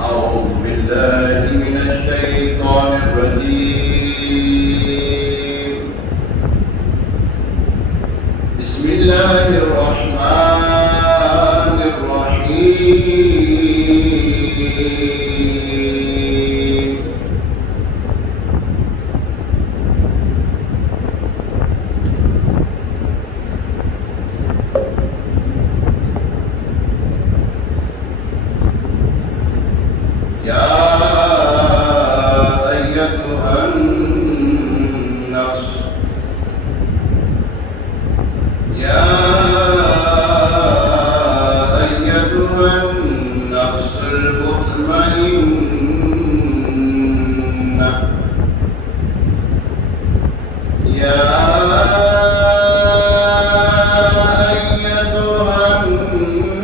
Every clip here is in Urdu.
أعوذ بالله من الشيطان الرجيم. بسم الله الرحمن الرحيم. يا أيتها النفس المطمئنة يا أيتها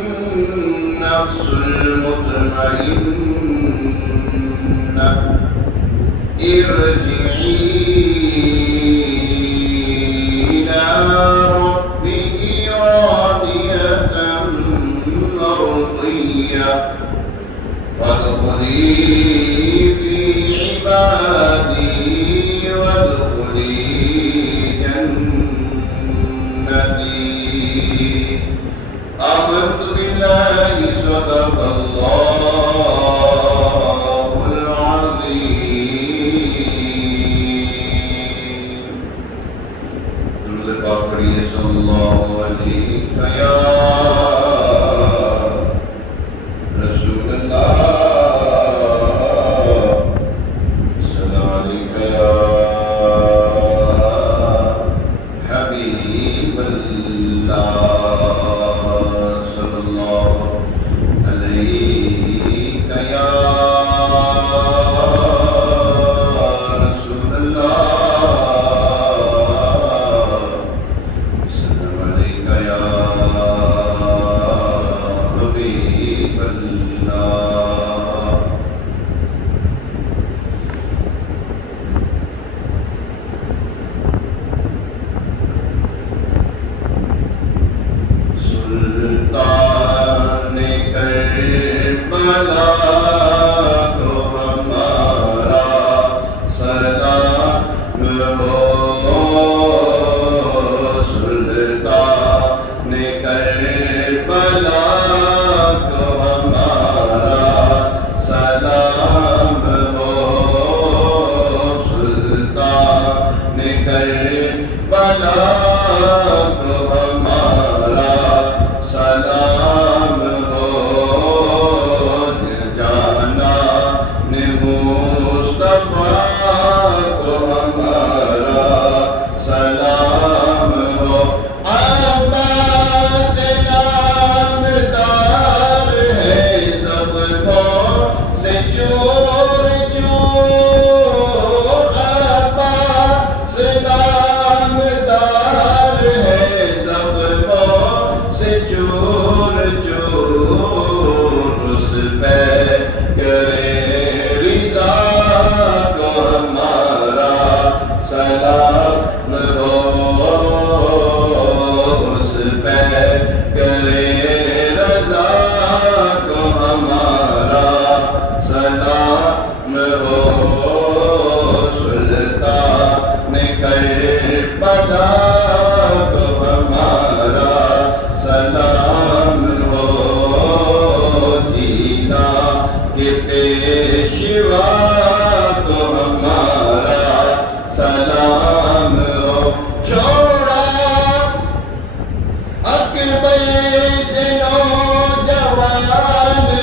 النفس المطمئنة ارجعي إلى ربك راضية مرضية فادخلي في عبادي وادخلي جنتي. آمنت بالله صدق الله العظيم. درود پاک پڑھیے صلی اللہ علیہ یا رسول اللہ. السلام علیکم یا حبیب اللہ صلی اللہ علیہ یا رسول اللہ. السلام علیکم یا حبیب اللہ. سلطان کربلا کو ہمارا سلام ہو. سلطان کربلا کو ہمارا سلام ہو. سلطان کربلا کو ہمارا سلام ہو. جانا نے مصطفیٰ کو ہمارا سلام ہو. عباس نامدار ہے زخموں سے چور چور. عباس نامدار ہے زخموں سے چور چور. اس پہ کرے رضا کو ہمارا سلام ہو. اس پہ کرے رضا کو ہمارا سلام ہو. سلطان کربلا کو ہمارا سلام ہو. جینا کے پیشوا کو ہمارا سلام ہو. چھوڑا اکبر سے نوجوان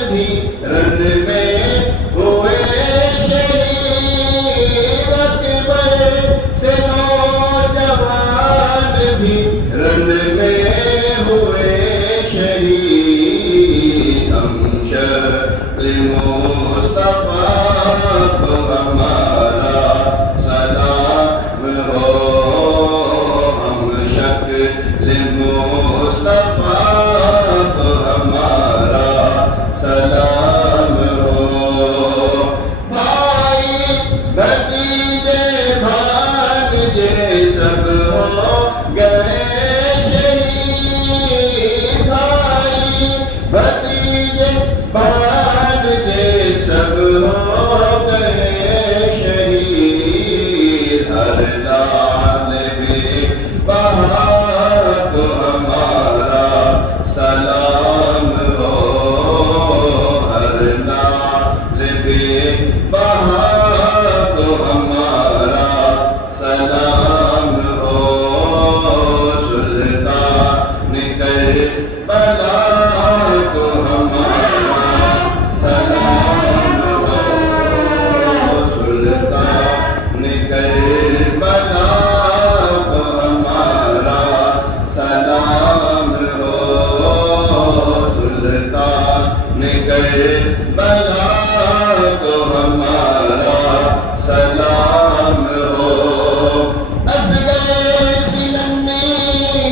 بھی رن میں ہوئے شہید. اکبر سے نوجوان بھی رن میں ہوئے شہید. ہم شکل مصطفیٰ کو ہمارا سلام ہو. ہم شکل مصطفیٰ کو ہمارا سلام ہو. بھائی بھتیجے بھانجے سب ہو گئے شہید. بھائی بھتیجے بھانجے سب بلا کو ہمارا سلام ہو اصغر سنمی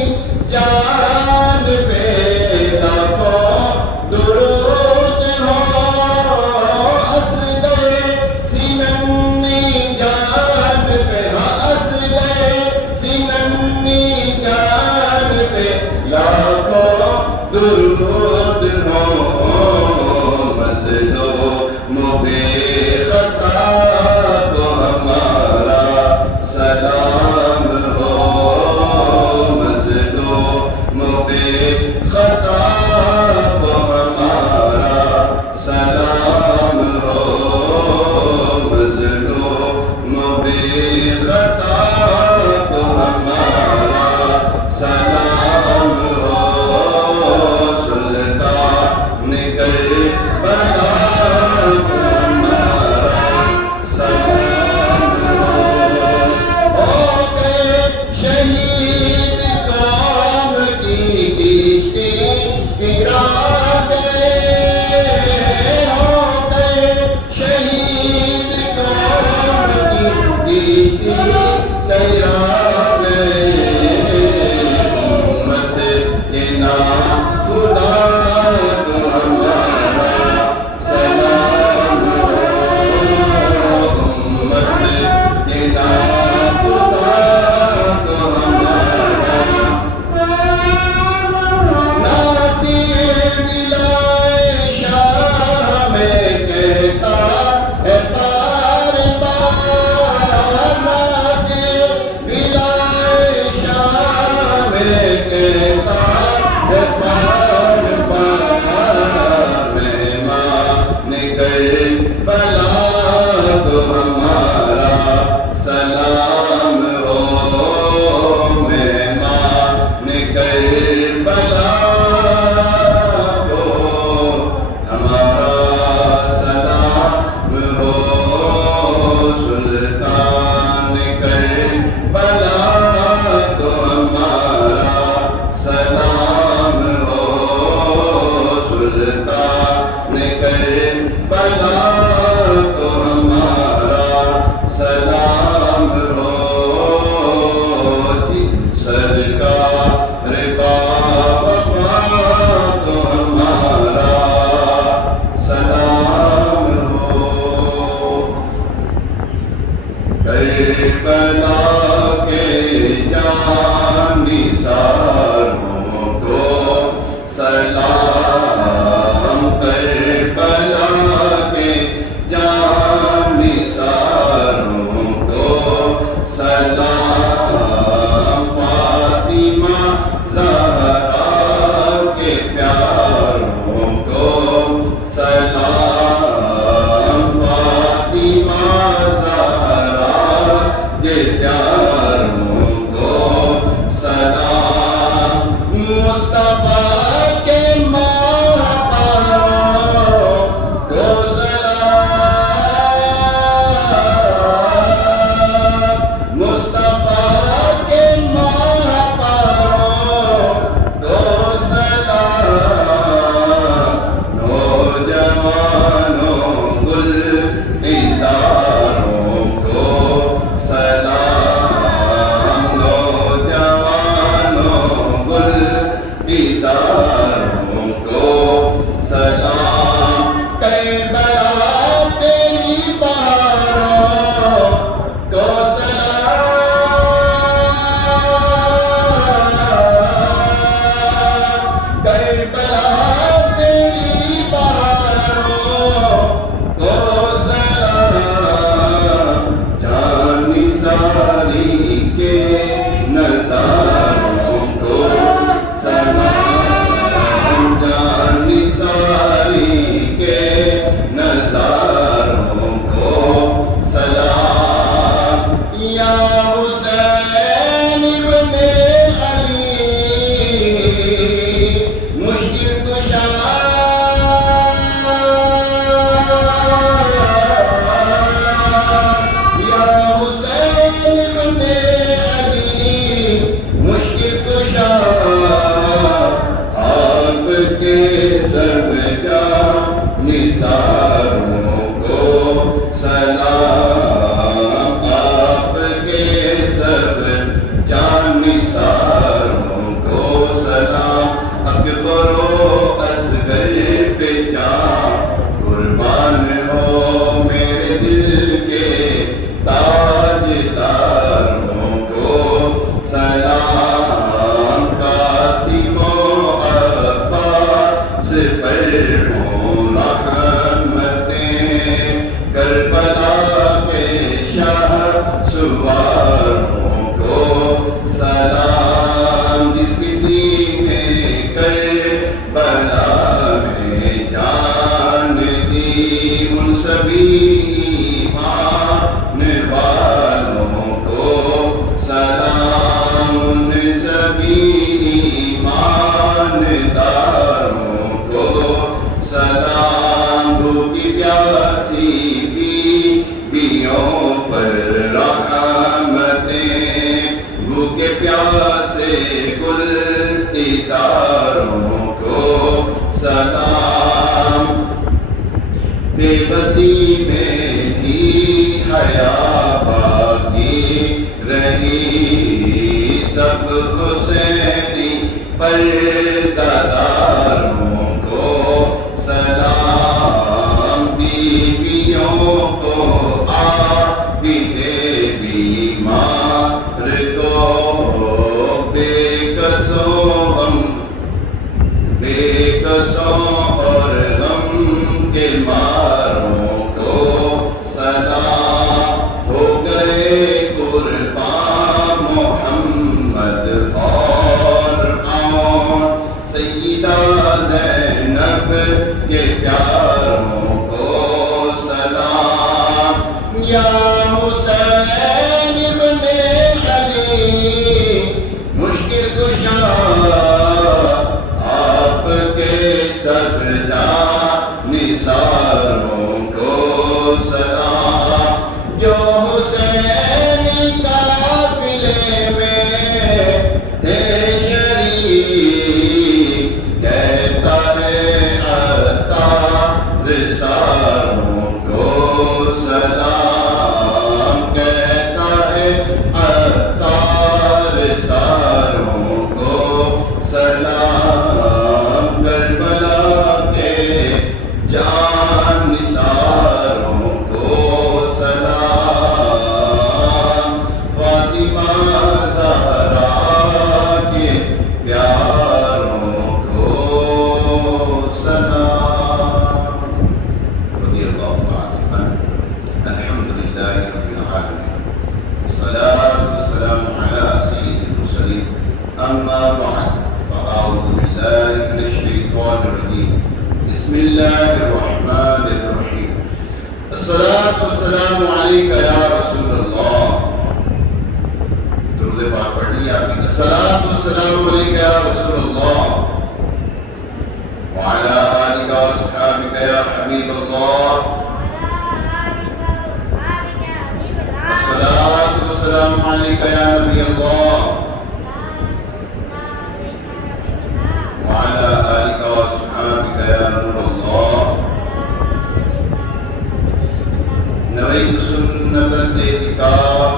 جان پہ لاکھوں درود ہو اصغر سنمی جان پہ اصغر سنمی جان پہ لاکھوں درود ہو مسلو پیاسی بیویوں پر رحمتیں، بھوکے پیاسے گلزاروں کو سلام، بے بسی میں بھی حیا باقی رہی، سب حسینی پرداداروں کو سلام، بیویوں کو عابد بیمار کو، بے کسوں اور غم کے ماروں کو سلام، ہو گئے قربان محمد اور آن، سیدہ زینب کے پیاروں کو سلام، یا حسین ابن علی مشکل کشا آپ کے سب جانثاروں کو سلام، جو حسین قافلے میں تھے شریک، کہتا ہے عطار ساروں کو سلام، کہتا ہے عطار ساروں کو سلام، کربلا کے جانثاروں کو سلام، فاطمہ زہرا کے پیاروں کو سلام، رضی اللہ تعالی عنہ، الحمد للہ رب العالمین، الصلاۃ والسلام علی سید المرسلین، اما بعد، فاعوذ باللہ من الشیطان الرجیم، بسم اللہ الرحمن الرحیم، الصلاۃ والسلام علیک یا رسول اللہ، درود پاک پڑھ لیجیے آپ نے، الصلاۃ والسلام علیک یا رسول اللہ، وعلی آلک واصحابک یا حبیب اللہ، الصلاۃ والسلام علیک یا نبی اللہ، وعلی آلک واصحابک یا نور اللہ، نویت سنت الاعتکاف،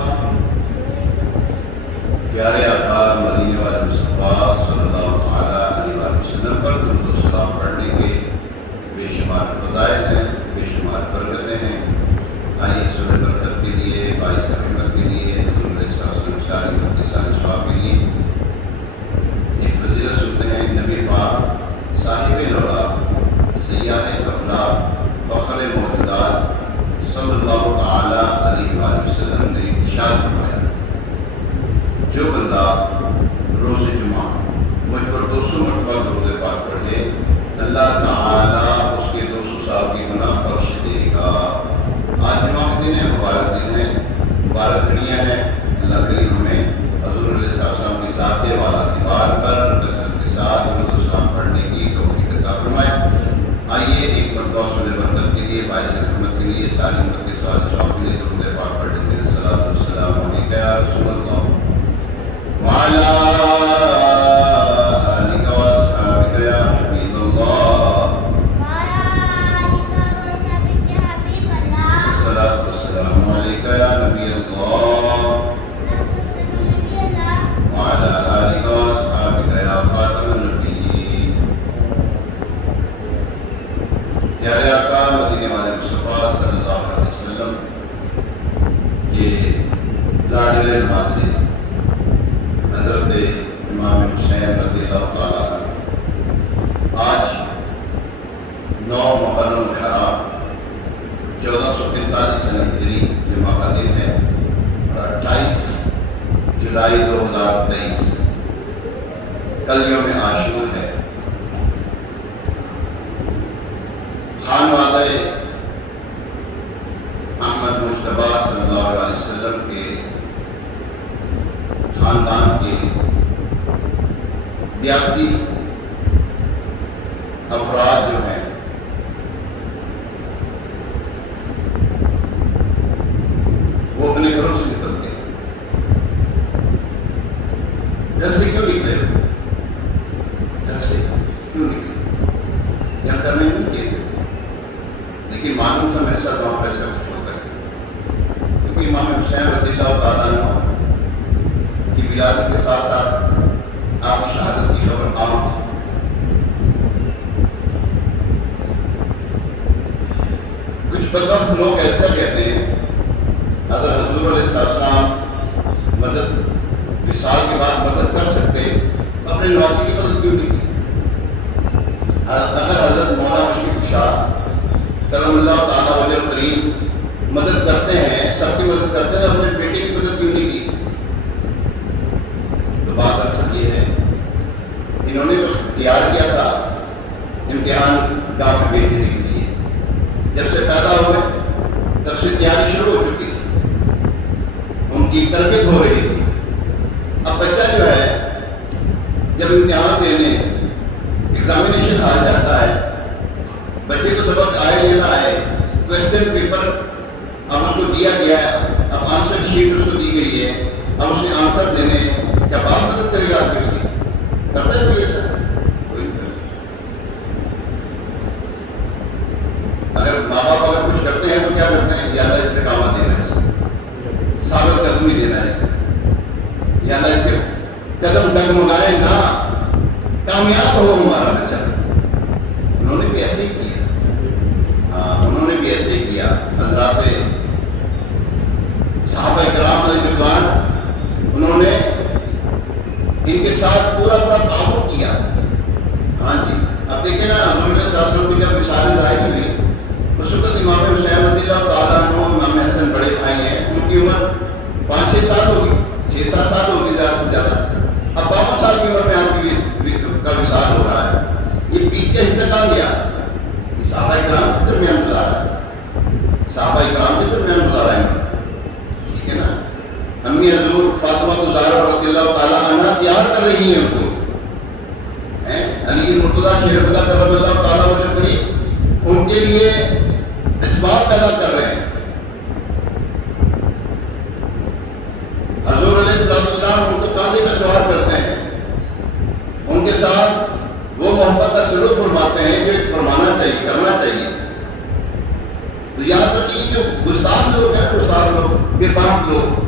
پیارے آقا مدینے والے مصطفیٰ صلی اللہ علیہ وسلم پر درود و سلام پڑھنے کے بے شمار فضائل ہیں، بے شمار برکتیں ہیں، آئیے سورہ برکت کے لیے، باعث رحمت کے لیے، حضور علیہ السلام ساری امت کے سارے ثواب کے لیے ایک فضیلت سنتے ہیں۔ نبی پاک صاحب لولا سیاح افلاق فخر موجودات صلی اللہ تعالی علیہ وسلم نے ارشاد فرمایا، جو بندہ روز جمعہ مجھ پر 200 مرتبہ درود پاک پڑھے، اللہ تعالیٰ اس کے 200 سال کی گناہ بخش دے گا۔ آج جمعہ کے دن ہے، مبارک دن ہے، مبارک گھڑیاں ہیں، اللہ کریم ہمیں حضور علیہ السلام کی ذات والا دیوار پر کثرت کے ساتھ درود و سلام پڑھنے کی توفیق عطا فرمائے۔ آئیے ایک مرتبہ سورہ برکت کے لیے، باعث رحمت کے لیے، ساری امت کے سوال ثواب کے لیے درود پاک پڑھ لیتے ہیں۔ الصلاۃ والسلام علیک یا رسول اللہ، وعلی آلک واصحابک یا حبیب اللہ، الصلاۃ والسلام علیک یا نبی اللہ، وعلی آلک واصحابک یا خاتم النبیین۔ پیارے آقا مدینے والے مصطفیٰ صلی اللہ علیہ وسلم کے لاڈلے نواسے حضرت امام حسین رضی اللہ تعالیٰ عنہ آج 9 محرم الحرام 1445 ہجری جمعہ کا دن ہے، اور 28 جولائی 2023 کل یوم عاشور ہے۔ خانوادہ احمد مجتبیٰ صلی اللہ علیہ وسلم کے خاندان کے 82 افراد جو ہیں اپنے گھروں سے نکلتے ہیں. گھر سے کیوں نکلے؟ گھر سے کیوں نکلے؟ گھر کرنے نہیں کیے تھے، لیکن معلوم تھا میرے ساتھ وہاں پر ایسا کچھ ہوتا ہے. کیونکہ امام حسین رضی اللہ تعالیٰ عنہ کی ولادت کے ساتھ ساتھ آپ کی شہادت کی خبر عام تھی. کچھ بدبخت لوگ ایسا کہتے ہیں اگر حضور علیہ السلام مدد وصال کے بعد مدد کر سکتے اپنے نوازی کی مدد کیوں نہیں کی؟ اگر حضرت مولانا مشکل کشا کرم اللہ تعالیٰ وجہ کریم مدد کرتے ہیں، سب کی مدد کرتے ہیں، اپنے بیٹے کی مدد کیوں نہیں کی؟ تو بات اصل یہ ہے، انہوں نے تو تیار کیا تھا امتحان گاہ میں بھیجنے کے لیے. جب سے پیدا ہوئے تب سے تیاری شروع ہو چکی تھی، ان کی تربیت ہو رہی تھی. اب بچہ جو ہے جب امتحان دینے ایگزامینیشن آ جاتا ہے، بچے کو سبق آئے لینا ہے، کویسچن پیپر اب اس کو دیا گیا ہے، اب آنسر شیٹ اس کو دی گئی ہے، اب اس نے آنسر دینے، کیا باپ مدد کرے گا آپ کی؟ اس کی کرتا ہے کوئی ایسا؟ کوئی نہیں. اگر ماں باپ اگر کچھ کرتے ہیں تو کیا کرتے ہیں؟ یا اللہ استقامت دینا ہے، اس کو ثابت قدمی دینا ہے، اس کو یا اللہ اس کے قدم ڈگمگائے نہ، کامیاب ہو ہمارا بچہ. انہوں نے بھی ایسے ہی کیا. ہاں، انہوں نے بھی ایسے ہی کیا. حضرات صحابہ کرام رضوان انہوں نے ان کے ساتھ پورا تعاون کیا. ہاں جی، اب دیکھیں نا، حضور صلی اللہ علیہ وسلم کی جب رسالت ظاہر ہوئی اس وقت امام حسین رضی اللہ تعالیٰ عنہ، امام حسن بڑے بھائی ہیں، ان کی عمر 5-6 سال ہوگی، 6-7 سال ہوگی زیادہ سے زیادہ. اب 52 سال کی عمر میں آپ کی کا وصال ہو رہا ہے. یہ 20 کا حصہ کہاں گیا؟ صحابہ کرام کے درمیان گزارا ہے، صحابہ کرام کے درمیان گزارا ہے. ٹھیک ہے نا؟ امی حضور فاطمہ زہرا رضی اللہ تعالیٰ عنہ تیار کر رہی ہیں ان کو. علی مرتضیٰ شیخ اللہ کرم اللہ تعالیٰ وجہ کریم ان کے لیے اسباب پیدا کر رہے ہیں. حضور علیہ السلام ان کو کاندھے پہ سوار کرتے ہیں، ان کے ساتھ وہ محبت کا سلوک فرماتے ہیں جو فرمانا چاہیے، کرنا چاہیے. تو یاد رکھیے جو گستاخ لوگ ہیں، گستاخ لوگ، بے باک لوگ،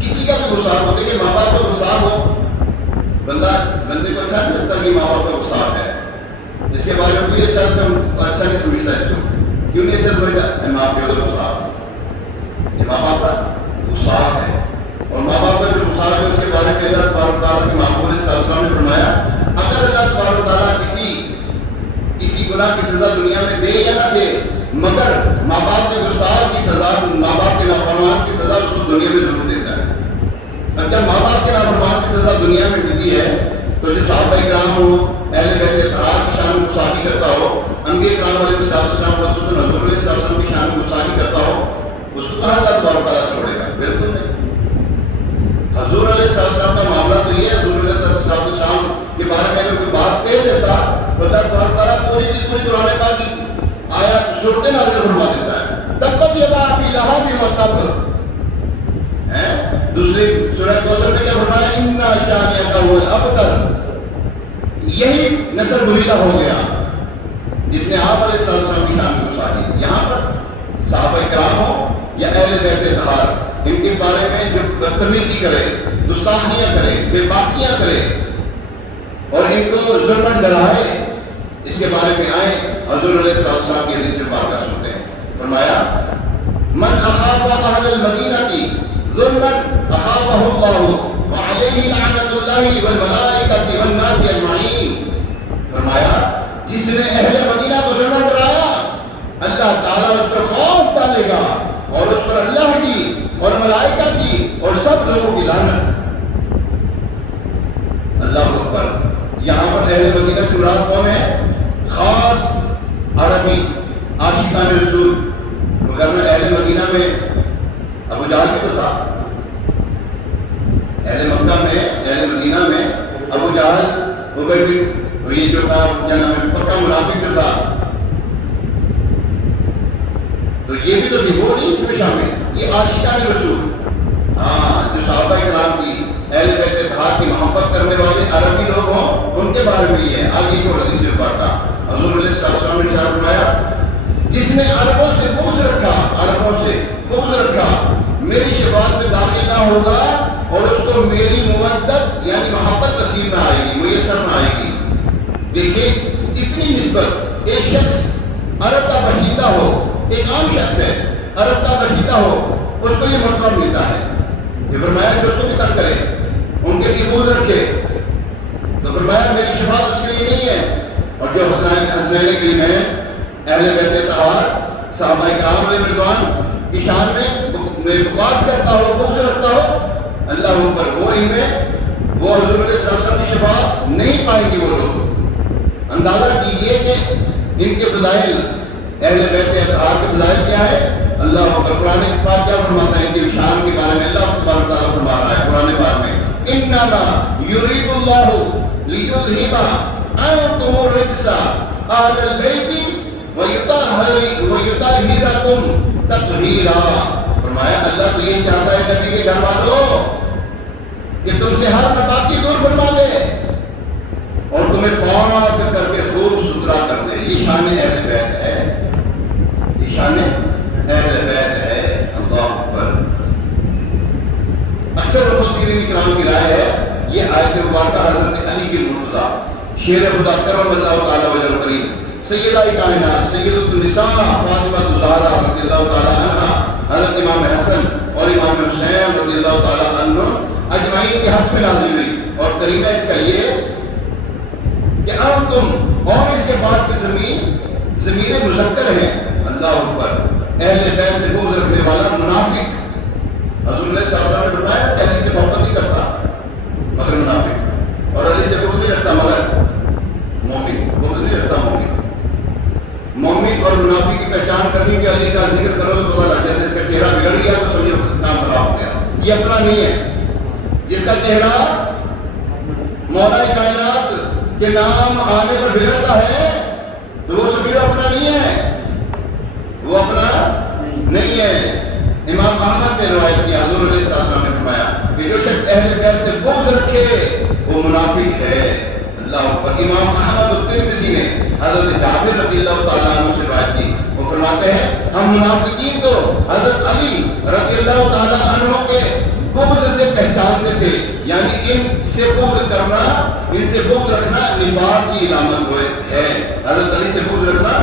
کسی کا بھی گستاخ ہوتے کہ ماں باپ کا گستاخ ہو، بندے کو اچھا نہیں لگتا کہ ماں باپ کا گستاخ ہے. اس کے بارے میں کوئی اچھا نہیں سمجھتا. اس کو کیوں نہیں اچھا سمجھتا؟ ماں باپ کا گستاخ ہے، یہ ماں باپ کا گستاخ ہے. اور ماں باپ کا جو گستاخ ہے اس کے بارے میں اللہ تبارک و تعالیٰ کے محبوب علیہ السلام نے فرمایا اگر اللہ تبارک و تعالیٰ کسی گناہ کی سزا دنیا میں دے یا نہ دے، مگر ماں باپ کے گستاخ کی سزا، ماں باپ کے نافرمان کی سزا اس کو دنیا میں ضرور دیتا ہے. اب جب ماں باپ کے نافرمان کی سزا دنیا میں ملتی ہے تو جو صحابہ کرام ہو، اہل بیت اطہار کی شان میں گستاخی کرتا ہو، انبیاء کرام علیہ السلام خصوصاً حضور علیہ السلام کی شان میں گستاخی کرتا ہو، اس کو کہاں اللہ تبارک و تعالیٰ چھوڑے گا؟ بالکل نہیں. حضور علیہ السلام کا معاملہ تو یہ ہے، حضور علیہ السلام کے بارے میں اگر کوئی بات کہہ دیتا تو اللہ تبارک و تعالیٰ پوری کی پوری قرآن پاک کی آیات صورتیں نازل فرما دیتا ہے. تبت یدا ابی لہب وتب. دوسری سورہ کوثر میں کیا فرمایا؟ انا شانئک هو الابتر. یہی نسل بریدہ ہو گیا جس نے آپ علیہ السلام کی شان میں گستاخی. یہاں پر صحابہ کرام ہو یا اہل بیت اطہار، ان کے بارے میں جو بدتمیزی کرے، گستاخیاں کرے، بے باکیاں کرے اور ان کو ظلم ڈرائے، اس کے بارے میں آئے حضور علیہ السلام کی حدیث پاک سنتے ہیں. فرمایا من اخاف اہل المدینہ ظلما اخافہ اللہ وعلیہ لعنۃ اللہ والملائکۃ والناس اجمعین. فرمایا جس نے اہل مدینہ کو ظلم ڈرایا اللہ تعالیٰ اس پر خوف ڈالے گا اور اس پر اللہ کی اور ملائکہ کی اور سب لوگوں کی لعنت. اللہ اکبر. یہاں پر اہل مدینہ سے مراد کون ہے؟ خاص عربی عاشقان رسول. مگر اہل مدینہ میں ابو جہل بھی تو تھا. اہل مکہ میں، اہل مدینہ میں ابو جہل، یہ جو تھا کیا نام ہے، پکا منافق جو تھا، تو یہ بھی تو تھی، وہ نہیں اس میں شامل. یہ عاشقان رسول، جو صحابہ کرام کی اہل بیت اطہار کی محبت کرنے والے عربی لوگ ہوں ان کے بارے میں یہ ہے۔ آگے کو حدیث میں پڑھتا حضور علیہ السلام نے ارشاد فرمایا جس نے عربوں سے بغض رکھا میری شفاعت میں داخل نہ ہوگا اور اس کو میری مودت یعنی محبت نصیب نہ آئے گی، میسر نہ آئے گی۔ دیکھیں اتنی نسبت، ایک شخص عرب کا باشندہ ہو، ایک عام شخص ہے عرب کا باشندہ ہو، اس کو یہ مرتبہ ملتا ہے۔ یہ فرمایا کہ اس کو بھی تنگ کرے، ان کے لیے بغض رکھے، تو فرمایا میری شفاعت اس کے لیے نہیں ہے۔ اور جو حسنین کریم ہیں اہل بیت اطہار صحابہ کرام علیہ رضوان کی شان میں بکواس کرتا ہو، بغض رکھتا ہو، اللہ اکبر، وہ ان میں وہ حضور علیہ السلام کی شفاعت نہیں پائیں گے۔ وہ لوگ اندازہ کیجئے کہ ان کے فضائل، اہل بیت اطہار کے فضائل کیا ہے۔ اللہ اکبر، قرآن پاک کیا فرماتا ہے ان کی شان کے بارے میں؟ اللہ تبارک و تعالیٰ فرما رہا ہے قرآن پاک میں انما یرید اللہ لیذہب عنکم الرجس اہل البیت ویطہرکم تطہیرا۔ فرمایا اللہ تو یہ چاہتا ہے نبی کے گھر والوں کہ تم سے ہر ناپاکی دور فرما دے اور تمہیں پاک کر کے خوب ستھرا کر دے۔ یہ شان اہل بیت ہے، یہ شان اہل بیت ہے۔ اللہ اکبر۔ اکثر مفسرین کرام کی رائے ہے یہ آیت مبارکہ حضرت علی کے مرتضی شیر خدا کرم اللہ تعالیٰ وجہ کریم سیدہ کائنات سیدۃ النساء فاطمہ الزہرا رضی اللہ تعالیٰ عنہ، حضرت امام حسن اور امام حسین رضی اللہ تعالیٰ عنہ اجمعین کے حق میں نازل ہوئی۔ اور قرینہ اس کا یہ کہ اب تم اور اس کے بعد کی ضمیر مذکر ہے۔ اللہ اکبر۔ اہل بیت سے بغض رکھنے والا منافق، حضور علیہ السلام نے فرمایا کہ علی سے محبت نہیں کرتا مگر منافق، اور علی سے بغض نہیں رکھتا مگر مومن، بغض نہیں رکھتا مومن۔ مومن اور منافق کی پہچان کرنی کہ علی کا ذکر کرو تو پتہ لگ جاتا ہے اس کا چہرہ بگڑ گیا تو سمجھو کام خراب ہو گیا۔ یہ اپنا نہیں ہے، جس کا چہرہ مولا کائنات کے نام آنے پر بگڑتا ہے تو وہ سمجھو اپنا نہیں ہے، وہ اپنا نہیں ہے۔ امام احمد نے روایت کیا حضور علیہ السلام نے فرمایا کہ جو شخص اہل بیت سے بغض رکھے وہ منافق ہے۔ اللہ اکبر۔ امام احمد الترمذی نے حضرت جابر رضی اللہ تعالیٰ عنہ سے روایت کی، وہ فرماتے ہیں ہم منافقین کو حضرت علی رضی اللہ تعالیٰ عنہ کے بغض سے پہچانتے تھے، یعنی ان سے بغض کرنا، ان سے بغض رکھنا نفاق کی علامت ہے۔ حضرت علی سے بغض رکھنا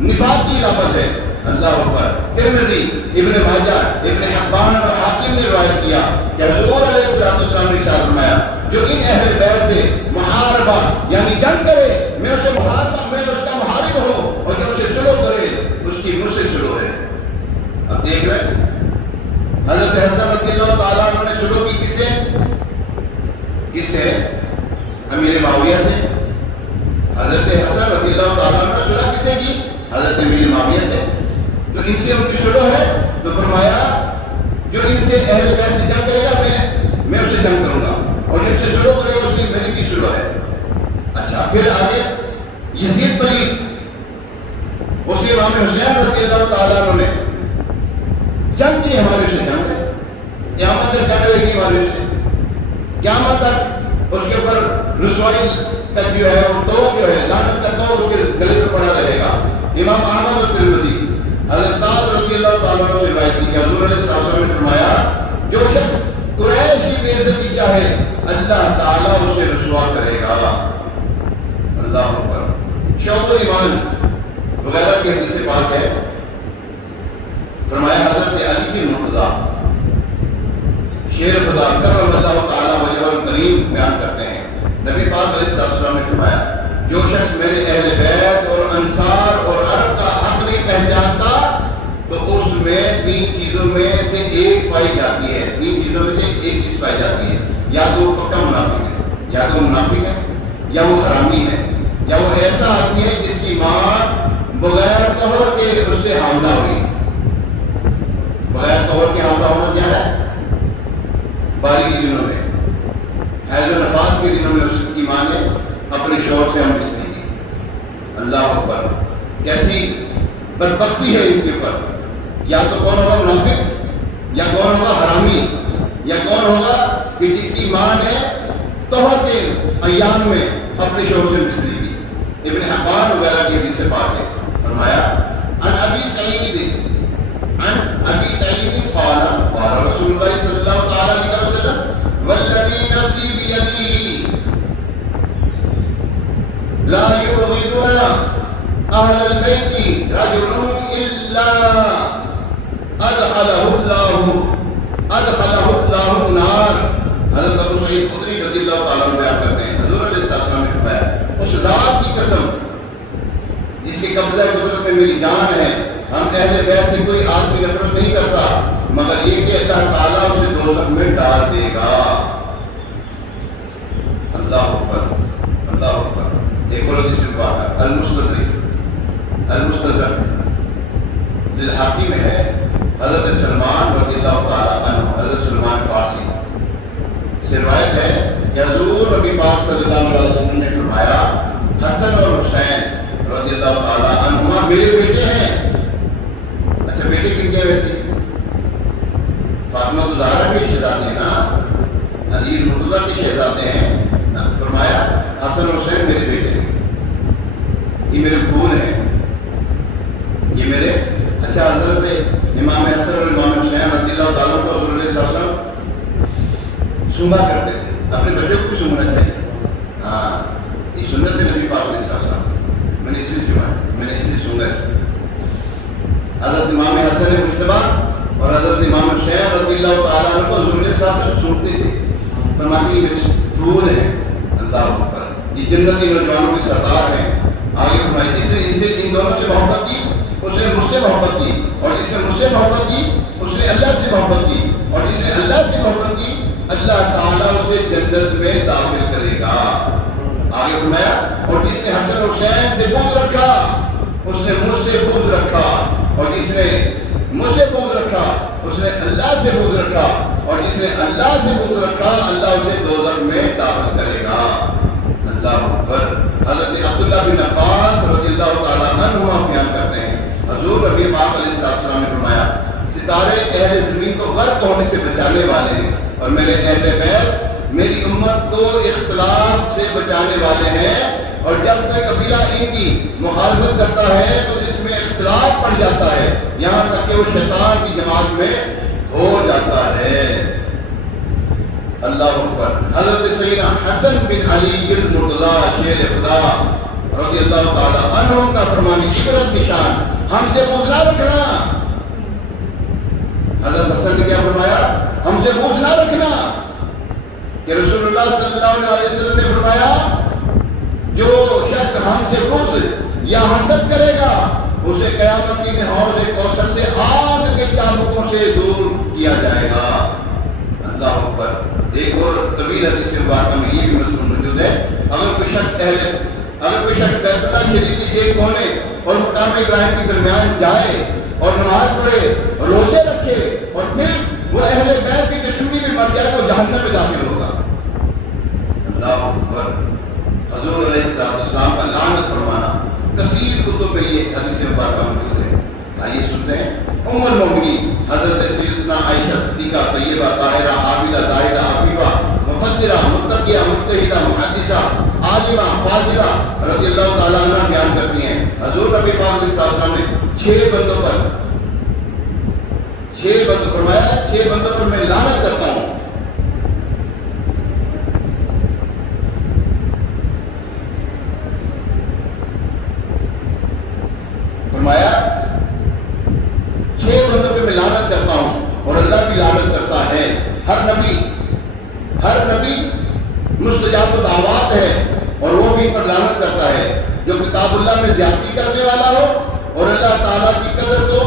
نفاق کی علامت ہے۔ اللہ اکبر۔ ترمذی، ابن ماجہ، ابن حبان اور حاکم نے روایت کیا کہ حضور علیہ السلام نے ارشاد فرمایا جو ان اہل بیت سے محاربہ یعنی جنگ کرے میں اس کا محارب ہوں، اور جو اسے سلو کرے اس کی مجھ سے سلو ہے۔ اب دیکھ رہے حضرت حسن رضی اللہ تعالیٰ عنہ نے سلو کی کس سے؟ امیر معاویہ سے۔ حضرت حسن رضی اللہ تعالیٰ عنہ نے سلو کس سے کی؟ حضرت امیر معاویہ سے۔ تو ان سے ان کی سلو ہے تو فرمایا جو ان سے اہل بیت سے جنگ کرے گا میں اسے جنگ کروں گا، اور جن سے سلو کرے گا اس سے میری کی سلو ہے۔ اچھا پھر آگے یزید پلید، اسی امام حسین رضی اللہ تعالیٰ عنہ نے جنگ کی، ہمارے سے جنگ ہے، قیامت تک جنگ رہے گی ہمارے سے، قیامت تک اس کے اوپر رسوائی تک جو ہے وہ توق جو ہے لعنت کا توق اس کے گلے پہ پڑا رہے گا۔ امام احمد اور ترمذی حضرت سعد رضی اللہ تعالیٰ عنہ سے روایت کی کہ حضور علیہ السلام نے فرمایا جو شخص قریش کی بے عزتی چاہے اللہ تعالیٰ اسے رسوا کرے گا۔ اللہ اکبر۔ شعب الایمان وغیرہ کی حدیث پاک ہے، فرمایا حضرت علی کی مرتضی شیر خدا کرم اللہ تعالیٰ وجہ الکریم بیان کرتے ہیں، نبی پاک علیہ السلام نے فرمایا جو شخص میرے اہل بیت اور انصار اور عرب کا حق نہیں پہچانتا تو اس میں تین چیزوں میں سے ایک پائی جاتی ہے، تین چیزوں میں سے ایک چیز پائی جاتی ہے، یا تو وہ پکا منافق ہے، یا تو منافق ہے، یا وہ حرامی ہے، یا وہ ایسا آدمی ہے جس کی ماں بغیر طہر کے اس سے حاملہ ہوئی۔ بغیر طہر کے حاملہ ہونا کیا ہے؟ باری کے دنوں میں، حیض و نفاس کے دنوں میں اس کی ماں نے اپنے شوہر سے ہم رشتے کی۔ اللہ اکبر۔ کیسی بدبختی ہے ان کے اوپر، یا تو کون ہوگا منافق یا کون ہوگا حرامی، یا کون ہوگا کہ جس کی ماں نے توہر کے ایام میں اپنے شوہر سے بستری کی؟ ابن حبان وغیرہ کی حدیث پاک ہے، فرمایا عن ابی سعید قال قال رسول اللہ صلی اللہ تعالی علیہ وسلم والذی نفسی بیدی لا یبغضنا اہل البیت رجل الا ادخلہ اللہ النار۔ حضرت ابو سعید خدری رضی اللہ تعالیٰ عنہ بیان کرتے ہیں، حضور علیہ السلام نے فرمایا اس ذات کی قسم جس کے قبضہ قدرت میں میری جان ہے، ہم اہل بیت سے کوئی آدمی نفرت نہیں کرتا مگر یہ کہ اللہ تعالیٰ اسے دوزخ میں ڈال دے گا۔ اللہ اکبر، اللہ اکبر۔ ایک اور حدیث پاک ہے المستدرک للحاکم ہے، حضرت سلمان رضی اللہ تعالیٰ عنہ، حضرت سلمان فارسی سے روایت ہے کہ حضور نبی پاک صلی اللہ علیہ وسلم نے فرمایا حسن اور حسین رضی اللہ تعالیٰ عنہما میرے بیٹے ہیں۔ اچھا بیٹے کن کے ویسے؟ فاطمہ زہرا کے شہزادے ہیں نا، علی مرتضیٰ کے شہزادے ہیں۔ فرمایا حسن اور حسین میرے بیٹے ہیں، یہ میرے پھول ہیں، یہ میرے۔ اچھا حضرت امام حسن اور امام حسین رضی اللہ تعالیٰ کو حضور علیہ السلام سونگا کرتے تھے، اپنے بچوں کو بھی سونگنا چاہیے۔ ہاں یہ سنت میں نبی پاک علیہ السلام میں نے اس لیے چنا، میں نے اس لیے سونگا ہے۔ حضرت امام حسن مجتبیٰ اور حضرت امام حسین رضی اللہ تعالیٰ عنہ کو حضور علیہ السلام سونگتے تھے، فرماتے یہ میرے پھول ہیں۔ اللہ اکبر، یہ جنتی نوجوانوں کے سردار ہیں۔ آگے فرمائے جس نے ان سے ان دونوں سے محبت کی اس نے مجھ سے محبت کی، اور جس نے مجھ سے محبت کی اس نے اللہ سے محبت کی، اور جس نے اللہ سے محبت کی اللہ تعالیٰ اسے جنت میں داخل کرے گا۔ آگے فرمایا اور جس نے حسن حسین سے بغض رکھا اس نے مجھ سے بغض رکھا، اور جس نے مجھ سے بغض رکھا اس نے اللہ سے بغض رکھا، اور جس نے اللہ سے بغض رکھا اللہ اسے دوزخ میں داخل کرے گا۔ اللہ اکبر۔ حضرت عبداللہ بن عباس رضی اللہ تعالیٰ عنہما بیان کرتے ہیں حضور نبی پاک علیہ السلام نے فرمایا ستارے اہل زمین کو غرق ہونے سے بچانے والے ہیں، اور میرے اہل بیت میری امت کو اختلاف سے بچانے والے ہیں، اور جب کوئی قبیلہ ان کی مخالفت کرتا ہے تو اس میں اختلاف پڑ جاتا ہے یہاں تک کہ وہ شیطان کی جماعت میں ہو جاتا ہے۔ اللہ اکبر۔ حضرت سیدنا حسن بن علی المرتضیٰ شیر خدا رضی اللہ تعالیٰ عنہ کا فرمان عبرت نشان، ہم سے بغض نہ رکھنا۔ حضرت حسن نے کیا فرمایا؟ ہم سے بغض نہ رکھنا، کہ رسول اللہ صلی اللہ علیہ وسلم نے فرمایا جو شخص ہم سے بغض یا حسد کرے گا اسے قیامت کے دن حوض کوثر سے آگ کے چابکوں سے دور کیا جائے گا۔ اللہ اکبر۔ ایک اور طویل حدیث مبارکہ میں یہ بھی مضمون موجود ہے، اگر کوئی شخص بیت اللہ شریف کے ایک کونے اور مقام ابراہیم کے درمیان جائے اور نماز پڑھے اور روزے رکھے اور پھر وہ اہل بیت کی دشمنی میں مر جائے تو جہنم میں داخل ہوگا۔ اللہ اکبر۔ حضور علیہ السلام کا لعنت فرمانا کثیر کتب میں یہ حدیث مبارکہ موجود ہے۔ آئیے سنتے ہیں۔ ام المومنین حضرت سیدنا عائشہ صدیقہ طیبہ طاہرہ عابدہ زاہدہ عفیفہ مفسرہ متقیہ مجتہدہ محدثہ عالمہ فاضلہ رضی اللہ تعالیٰ عنہ بیان کرتی ہیں حضور نبی پاک علیہ السلام نے 6 بندوں فرمایا 6 بندوں پر میں لعنت کرتا ہوں۔ فرمایا 6 بندوں پہ میں لعنت کرتا ہوں اور اللہ بھی لعنت کرتا ہے۔ ہر نبی مستجاب الدعوات ہے اور وہ بھی ان پر لعنت کرتا ہے جو کتاب اللہ میں زیادتی کرنے والا ہو اور اللہ تعالیٰ کی قدر کو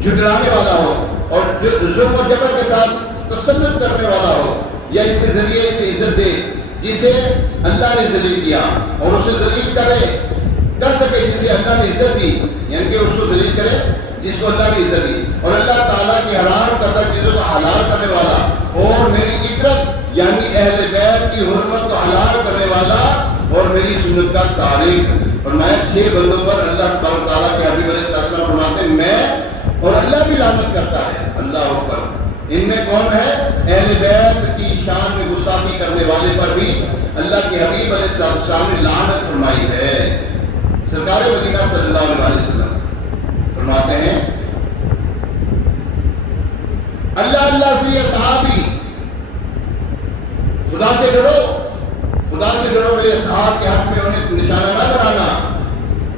جھٹلانے والا ہو اور ظلم و جبر کے ساتھ تسلط کرنے والا ہو، یا اس کے ذریعے اسے عزت دے جسے اللہ نے ذلیل کیا اور اسے ذلیل کر سکے جسے اللہ نے عزت دی، یعنی کہ اس کو ذلیل کرے جس کو اللہ نے عزت دی، اور اللہ تعالیٰ کی حرام کردہ چیزوں کو حلال کرنے والا اور میری عطرت یعنی اہل بیت کی حرمت کو حلال کرنے والا اور میری سنت کا تاریخ۔ فرمایا 6 بندوں پر اللہ تعالیٰ کے حبیب علیہ السلام فرماتے ہیں میں اور اللہ بھی لعنت کرتا ہے۔ اللہ اکبر۔ کون ہے؟ اہل بیت کی شان میں گستاخی کرنے والے پر بھی اللہ کے حبیب علیہ السلام نے لعنت فرمائی ہے۔ سرکار مدینہ صلی اللہ علیہ وسلم فرماتے ہیں اللہ اللہ فی اصحابی، خدا سے ڈرو، خدا سے ڈرو میرے اصحاب کے حق میں انہیں نشانہ نہ بنانا،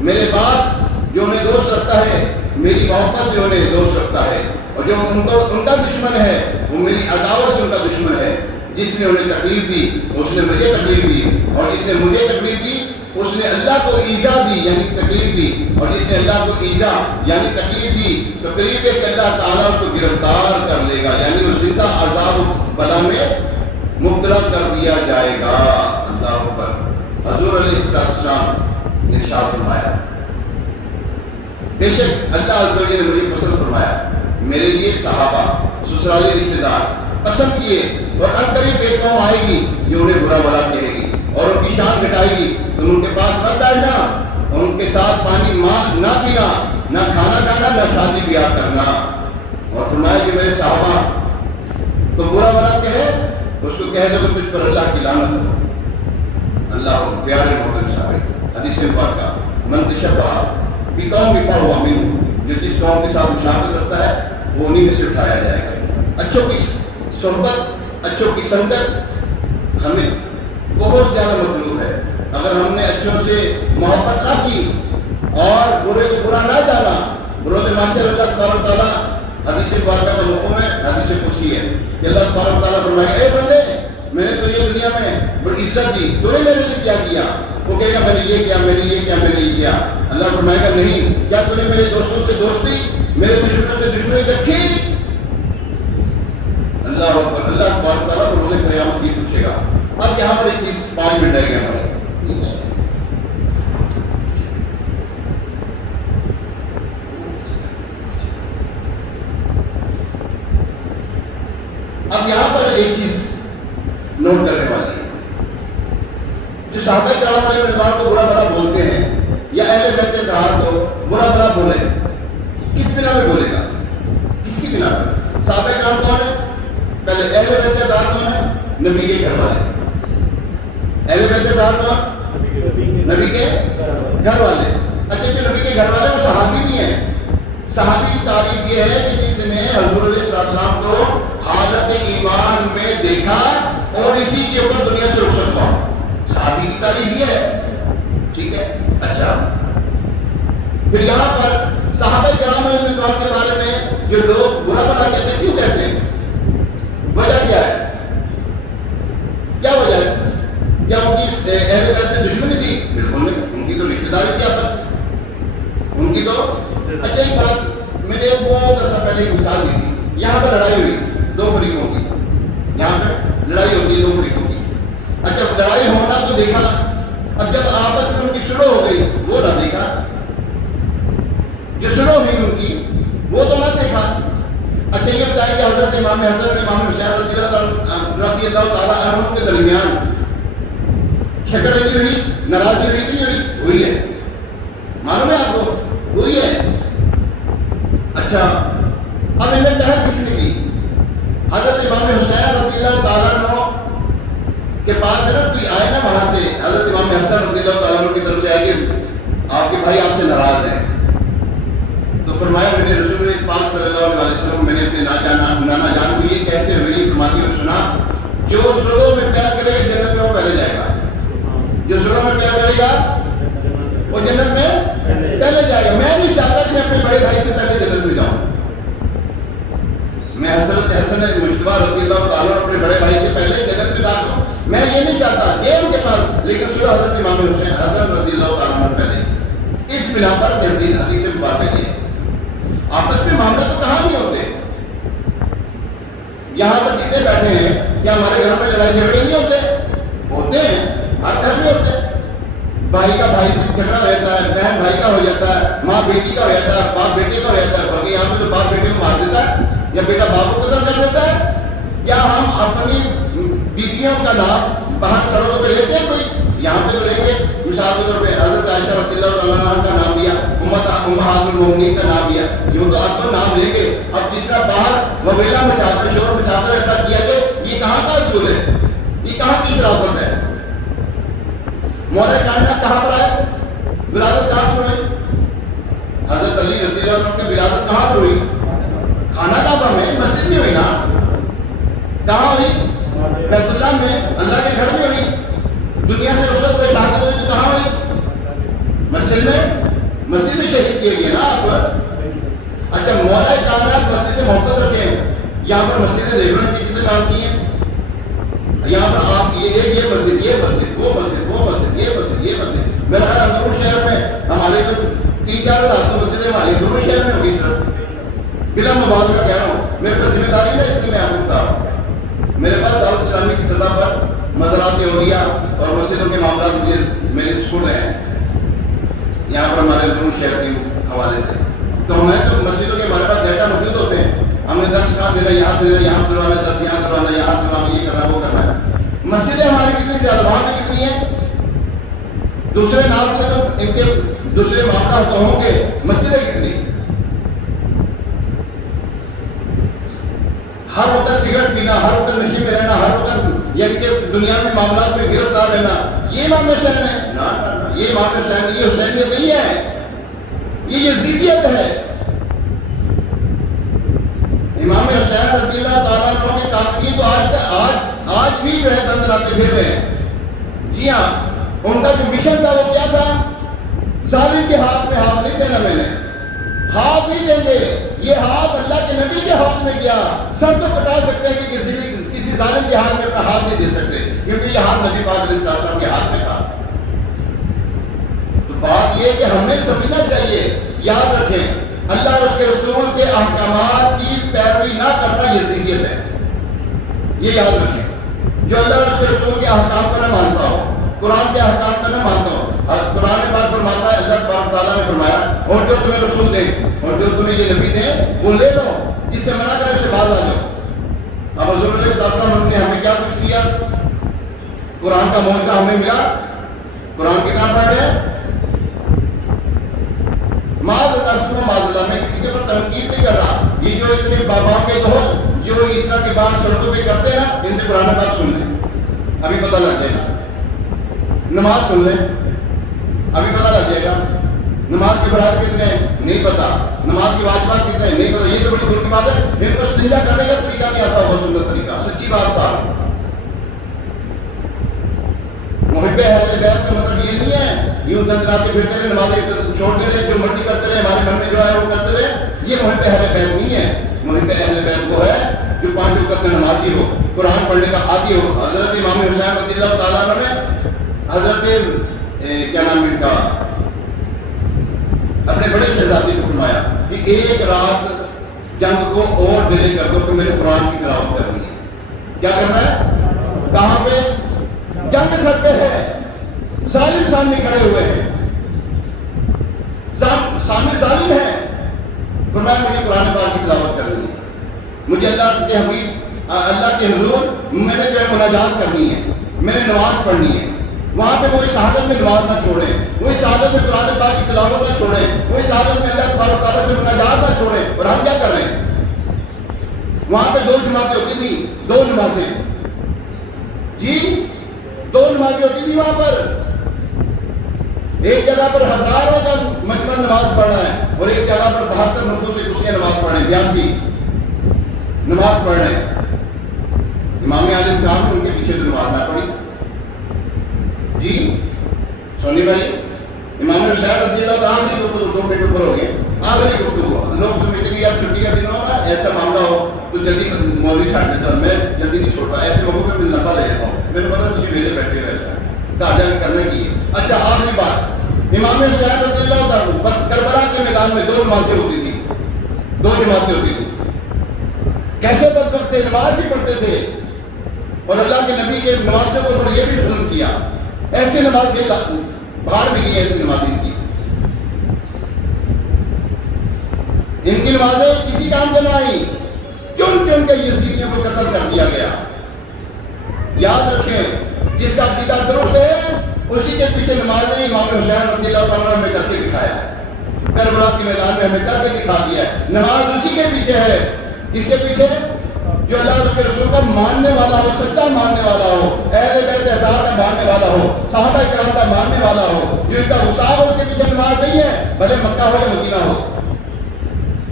میرے بعد جو انہیں دوست رکھتا ہے میری محبت سے انہیں دوست رکھتا ہے، اور جو ان کا دشمن ہے وہ میری عداوت سے ان کا دشمن ہے۔ جس نے انہیں تکلیف دی اس نے مجھے تکلیف دی، اور جس نے مجھے تکلیف دی اس نے اللہ کو ایذا دی یعنی تکلیف دی، اور جس نے اللہ کو ایذا یعنی تکلیف دی تو قریب ہے کہ اللہ تعالیٰ اس کو گرفتار کر لے گا، یعنی وہ زندہ عذاب بلا میں مبتلا کر دیا جائے گا۔ اللہ اکبر۔ حضور علیہ السلام نے ارشاد فرمایا بے شک اللہ عز و جل نے مجھے پسند فرمایا، میرے لیے صحابہ سسرالی رشتے دار پسند کیے، اور انقریب ایک قوم آئے گی جو انہیں برا بھلا کہے گی اور ان کی شان گھٹائے گی، تم ان کے پاس مت بیٹھنا اور ان کے ساتھ پانی نہ پینا، نہ کھانا کھانا، نہ شادی بیاہ کرنا۔ اور فرمایا کہ میرے صحابہ تو برا بھلا کہے اس کو کہہ دو کہ تجھ پر اللہ کی لعنت ہو۔ اللہ پیارے محترم صاحب، حدیث پاک کا من تشبہ بقوم فہو منہ، جو جس قوم کے ساتھ مشابہت رکھتا ہے وہ انہی میں سے اٹھایا جائے گا۔ اچھوں کی صحبت، اچھوں کی سنگت ہمیں بہت زیادہ مطلوب ہے۔ اگر ہم نے اچھوں سے محبت نہ کی اور برے کو برا نہ جانا، بروز محشر اللہ تبارک تعالیٰ، حدیث پاک کا مفہوم ہے، حدیث قدسی ہے کہ اللہ تبارک تعالیٰ فرمائے اے بندے میں نے تجھے دنیا میں بڑی عزت دی، تو نے میرے لیے کیا کیا؟ وہ کہے گا میں نے یہ کیا، میں نے یہ کیا، میں نے یہ کیا۔ اللہ فرمائے گا نہیں، کیا تو نے میرے دوستوں سے دوستی، میرے دشمنوں سے دشمنی رکھی؟ اللہ اکبر۔ اللہ تبارک تعالیٰ کو روز قیامت یہ پوچھے گا۔ اب یہاں پر ایک چیز 5 منٹ رہ گئے ہمارے، اب یہاں پر ایک چیز نوٹ کرنے والی ہے، جو صحابہ کرام علیہ رضوان کو برا بھلا بولتے ہیں یا اہل بیت اطہار کو برا بھلا بولے، کس بنا پہ بولے گا؟ کس کی بنا پہ؟ صحابہ کرام کون ہے؟ پہلے اہل بیت اطہار کون ہے؟ نبی کے گھر والے۔ اہل بیت اطہار کون؟ نبی کے گھر والے۔ اچھا جو نبی کے گھر والے وہ صحابی بھی ہیں۔ صحابی کی تعریف یہ ہے کہ جس نے حضور علیہ السلام کو حالت ایمان میں دیکھا اور اسی کے اوپر دنیا سے رخصت ہوا، صحابی کی تعریف یہ ہے، ٹھیک ہے۔ اچھا پھر یہاں پر صحابہ کرام علیہ رضوان کے بارے میں جو لوگ برا بھلا کہتے ہیں، کیوں کہتے ہیں؟ وجہ کیا ہے؟ کیا وجہ ہے؟ کیا ان کی اہل بیت سے دشمنی تھی؟ بالکل نہیں، ان کی تو رشتہ داری تھی آپس میں، ان کی تو اچھا ایک بات میں نے بہت عرصہ پہلے ایک مثال دی تھی، یہاں پر لڑائی ہوئی 2 فریقوں کی، یہاں پہ لڑائی ہوتی ہے 2 فریقوں کی۔ اچھا لڑائی ہونا تو دیکھا، اب جب آپس میں ان کی سلو ہو گئی وہ نہ دیکھا، جو سلو ہوئی ان کی وہ تو نہ دیکھا۔ اچھا یہ بتائیں کہ حضرت امام حسن اور امام حسین رضی اللہ تعالیٰ عنہ کے درمیان شکر کی ہوئی، ناراضی ہوئی کہ نہیں ہوئی؟ ہوئی ہے، معلوم ہے آپ کو؟ ہوئی ہے۔ اچھا اب ان میں کہا کس نے کی؟ حضرت امام حسین رضی اللہ تعالیٰ عنہ کے پاس ہے نا، کوئی آئے نا وہاں سے، حضرت امام حسن رضی اللہ تعالیٰ عنہ کی طرف سے آئے کہ آپ کے بھائی آپ سے ناراض ہیں، تو فرمایا میں نے رسول پاک صلی اللہ علیہ وسلم میں نے اپنے نانا جان کو یہ کہتے ہوئے یہ فرماتے ہوئے سنا، جو سلو میں پیار کرے گا جنت میں وہ پہلے جائے گا، جو سلو میں پیار کرے گا وہ جنت میں پہلے جائے گا۔ میں نہیں چاہتا کہ میں اپنے بڑے بھائی سے پہلے جنت میں جاؤں، میں حضرت حسن مجتبیٰ رضی اللہ تعالیٰ اپنے بڑے بھائی سے پہلے جنت میں داخل ہوں، میں یہ نہیں چاہتا یہ ان کے پاس، لیکن سلو حضرت امام حسین حسن رضی اللہ تعالیٰ عنہ پہلے۔ اس بنا پر تحزین حدیث میں بات ہے، آپس میں معاملہ تو کہاں نہیں ہوتے؟ یہاں پر جتنے بیٹھے ہیں کیا ہمارے گھروں میں لڑائی جھگڑے نہیں ہوتے؟ ہوتے ہیں، ہر گھر میں ہوتے ہیں۔ بھائی کا بھائی سے جھگڑا رہتا ہے، بہن بھائی کا ہو جاتا ہے، ماں بیٹی کا ہو جاتا ہے، باپ بیٹے کا ہو جاتا ہے، بلکہ یہاں پہ تو باپ بیٹے کو مار دیتا ہے یا بیٹا باپ کو قتل کر دیتا ہے۔ کیا ہم اپنی بیٹیوں کا نام باہر سڑکوں پہ لیتے ہیں؟ کوئی یہاں پہ تو لیں گے، مثال کے طور پہ حضرت عائشہ رضی اللہ تعالیٰ عنہ کا نام دیا، امہات المومنین کا نام دیا، یوں تو آپ کو نام لیں گے. اب جس طرح باہر وبیلا مچا کر شور مچا کر ایسا کیا کہ یہ کہاں کا اصول ہے, یہ کہاں کی شرافت ہے؟ مولا کائنات کہاں پر آئے؟ ولادت کہاں پر ہوئی؟ حضرت علی رضی اللہ عنہ کی ولادت کہاں پر ہوئی؟ خانہ کعبہ میں, مسجد میں ہوئی نا. کہاں ہوئی؟ بیت اللہ میں, اللہ کے گھر میں ہوئی. دنیا سے رخصت پہ شہادت ہوئی تو کہاں ہوئی؟ مسجد میں. مسجد میں شہید کیے گئے نا آپ. اچھا مولا کائنات مسجد سے محبت رکھے ہیں. یہاں پر مسجد دیکھنا کے کتنے نام کی ہیں. یہاں پر آپ یہ مسجد, یہ مسجد, وہ مسجد, وہ مسجد, یہ مسجد, یہ مسجد. میرا خیال اندرون شہر میں ہمارے جو 3-4 ہزار مسجدیں ہماری اندرون شہر میں ہوگی سر. بلا مبالغہ کا کہہ رہا ہوں, میرے پاس ذمہ داری ہے اس کی, میں آپ کو بتا رہا ہوں. میرے پاس دعوت اسلامی کی سطح پر مزارات اولیاء اور مسجدوں کے معاملات مجھے میرے اسکول ہیں یہاں پر ہمارے اندرون شہر کے حوالے سے. تو ہمیں تو مسجدوں کے ہمارے پاس ڈیٹا موجود ہوتے ہیں. ہم نے درس کہاں دینا, یہاں دینا, یہاں دلوانا, درس یہاں دلوانا, یہاں دلوانا, یہ کرنا, وہ کرنا ہے. مسجدیں ہماری کتنی زیادہ, وہاں پہ کتنی ہیں؟ دوسرے نام سے تو ان کے دوسرے معاملات تو ہوں گے, مسجدیں کتنی؟ ہر وقت سگریٹ پینا, ہر وقت نشے میں رہنا, ہر وقت یعنی کہ دنیا میں معاملات میں گرفتار رہنا, یہ امام حسین ہے؟ نا, یہ امام حسین, یہ حسینیت نہیں ہے, یہ یزیدیت ہے. امام حسین رضی اللہ تعالیٰ عنہ کے قاتلین تو آج بھی جو ہے دند لاتے پھر رہے ہیں. جی ہاں, ان کا جو مشن تھا وہ کیا تھا؟ ظالم کے ہاتھ میں ہاتھ نہیں دینا, میں نے ہاتھ نہیں دیں گے. یہ ہاتھ اللہ کے نبی کے ہاتھ میں گیا. سر تو کٹا سکتے ہیں کہ کسی ظالم کے ہاتھ میں اپنا ہاتھ نہیں دے سکتے, کیونکہ یہ ہاتھ نبی پاک علیہ السلام کے ہاتھ میں تھا. تو بات یہ کہ ہمیں سمجھنا چاہیے, یاد رکھیں, اللہ اور اس کے رسول کے احکامات کی پیروی نہ کرنا یزیدیت ہے. یہ یاد رکھیں. جو اللہ اور اس کے رسول کے احکام کو نہ مانتا ہو, قرآن کے احکام کو نہ مانتا ہو, قرآن پاک فرماتا ہے, اللہ تبارک تعالیٰ نے فرمایا, اور جو تمہیں رسول دیں اور جو تمہیں یہ نبی دیں وہ لے لو, جس سے منع کرے اس سے باز آ جاؤ. اب حضور علیہ السلام نے ہمیں کیا کچھ کیا؟ قرآن کا معجزہ ہمیں ملا, قرآن کتاب پڑھ رہے ہیں. معذلہ میں کسی کے اوپر تنقید نہیں کر رہا. یہ جو اتنے بابا کے دور جو اس طرح کے بات سڑکوں پہ کرتے ہیں نا, ان سے قرآن پاک سن لیں, ابھی پتہ لگ جائے گا. نماز سن لیں, ابھی پتہ لگ جائے گا. نماز کے فرائض کتنے ہیں نہیں پتا, نماز کی واجبات کتنے ہیں نہیں پتا. یہ تو بڑی دور کی بات ہے. میرے کو استنجا کرنے کا طریقہ نہیں آتا, بہت سندر طریقہ, سچی بات بتا رہا ہوں. محب اہل بیت کا مطلب یہ نہیں ہے یوں دندراتے پھرتے رہے, نمازیں چھوڑتے رہے, جو مرضی کرتے رہے, ہمارے من میں جو ہے وہ کرتے رہے. یہ محب اہل بیت نہیں ہے. محب اہل بیت وہ ہے جو 5 وقت میں نمازی ہو, قرآن پڑھنے کا عادی ہو. حضرت امام حسین رضی اللہ تعالیٰ عنہ نے حضرت کیا نام ان کا اپنے بڑے شہزادے کو فرمایا کہ ایک رات جنگ کو اور ڈیلے کر دو کہ میرے قرآن کی تلاوت کرنی ہے. کیا کرنا ہے؟ کہاں پہ؟ جنگ سر پہ ہے, ظالم سامنے کھڑے ہوئے ہیں, سامنے ظالم ہے. فرمایا مجھے قرآن پاک کی تلاوت کرنی ہے, مجھے اللہ کے حبیب اللہ کے حضور میں نے جو ہے مناجات کرنی ہے, میں نے نماز پڑھنی ہے. وہاں پہ وہی شہادت میں نماز نہ چھوڑیں, وہی شہادت میں قرآن پاک کی تلاوت نہ چھوڑیں, وہی شہادت میں اللہ تبارک تعالیٰ سے مناجات نہ چھوڑیں. اور ہم کیا کر رہے ہیں؟ وہاں پہ 2 جماعتیں ہوتی تھیں, 2 نمازیں, جی 2 نمازیں ہوتی تھی وہاں پر. ایک جگہ پر ہزاروں کا مجمع نماز پڑھ رہا ہے اور ایک جگہ پر 72 نفوس سے دوسری نماز پڑھ رہے ہیں, 82 نماز پڑھ رہے ہیں. امام اعظم کام ان کے پیچھے تو نماز نہ پڑھی. جی سونی بھائی, امام حسین رضی اللہ تعالیٰ کی گفتگو 2 منٹ اوپر ہو گئے, آخری گفتگو. لوگ سمجھتے ہیں کہ یار چھٹی کا دن ہوگا, ایسا معاملہ ہو تو جلدی مولوی چھاٹ دیتا ہوں, میں جلدی نہیں چھوڑتا. ایسے لوگوں پہ میں لمبا لے جاتا ہوں, میرے پتا تھی میرے بیٹھے ہوئے ایسا کہا جا کے کرنے کی ہے. اچھا آخری بات, امام حسین رضی اللہ تعالیٰ کربلا کے میدان میں 2 نمازیں ہوتی تھی, 2 جماعتیں ہوتی تھی. کیسے بدبخت تھے, نماز بھی پڑھتے تھے اور اللہ کے نبی کے نمازوں کو اوپر یہ بھی ظلم کیا. ایسے نماز کے باہر بھی کی, ایسی نماز ان کی نمازیں کسی کام کے نہ آئی, چن چن کے یزیدیوں کو قتل کر دیا گیا. یاد رکھیں, جس کا عقیدہ درست ہے اسی کے پیچھے نمازیں امام حسین رضی اللہ تعالیٰ نے کر کے دکھایا ہے. کربلا کے میدان میں ہمیں کر کے دکھا دیا ہے. نماز اسی کے پیچھے ہے. کس کے پیچھے؟ جو اللہ اور اس کے رسول کا ماننے والا ہو, سچا ماننے والا ہو, اہل بیت اطاعت کا ماننے والا ہو, صحابہ کرام کا ماننے والا ہو, جو ان کا غصہ ہو اس کے پیچھے نماز نہیں ہے, بھلے مکہ ہو یا مدینہ ہو.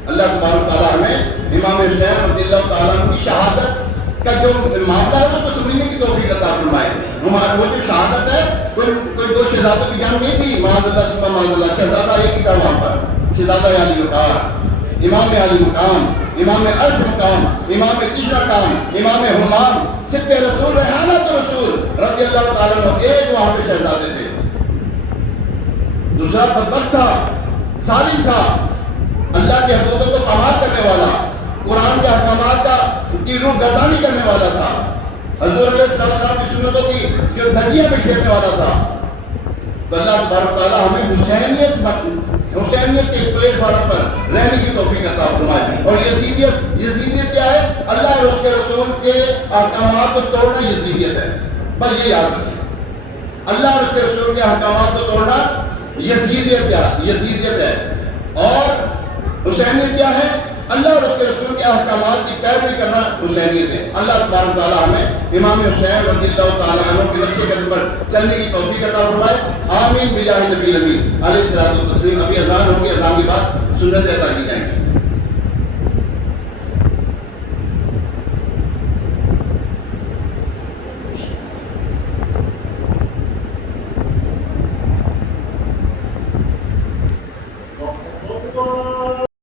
اللہ تبارک تعالیٰ ہمیں امام حسین رضی اللہ تعالیٰ عنہ کی شہادت کا جو معاملہ ہے اس کو سمجھنے کی توفیق عطا فرمائے. وہ جو شہادت ہے کوئی دو شہزادوں کی جنگ نہیں تھی, معاذ اللہ سبحان معاذ اللہ, شہزادہ ایک ہی تھا وہاں پر, شہزادہ علی وقار, امام علی مقام, امام عرش مقام, امام تیسرا کام, امام حمام, صدق رسول ریحانت رسول رضی اللہ تعالیٰ عنہ ایک وہاں پہ شہزادے تھے. دوسرا بدبخت تھا, ظالم تھا, اللہ کے حدودوں کو پامال کرنے والا, قرآن کے احکامات کی روح گردانی کرنے والا تھا, حضور علیہ السلام کی سنتوں کی جو دھجیاں بکھیرنے والا تھا. تو اللہ تبارک تعالیٰ ہمیں حسینیت کے پلیٹ فارم پر رہنے کی توفیق عطا فرمائے. اور یزیدیت کیا ہے؟ اللہ اور اس کے رسول کے احکامات کو توڑنا یزیدیت ہے. بس یہ یاد رکھیں, اللہ اور اس کے رسول کے احکامات کو توڑنا یزیدیت ہے. اور حسینیت کیا ہے؟ اللہ اور اس کے رسول کے احکامات کی پیروی کرنا حسینیت ہے. اللہ تبارک تعالیٰ ہمیں امام حسین رضی اللہ تعالیٰ عنہ کے نقش قدم پر چلنے کی توفیق عطا فرمائے. آمین بجاہ نبی الامین علیہ الصلوۃ والتسلیم. ابھی اذان ہوگی, اذان کے بعد سنت ادا کی جائیں گی.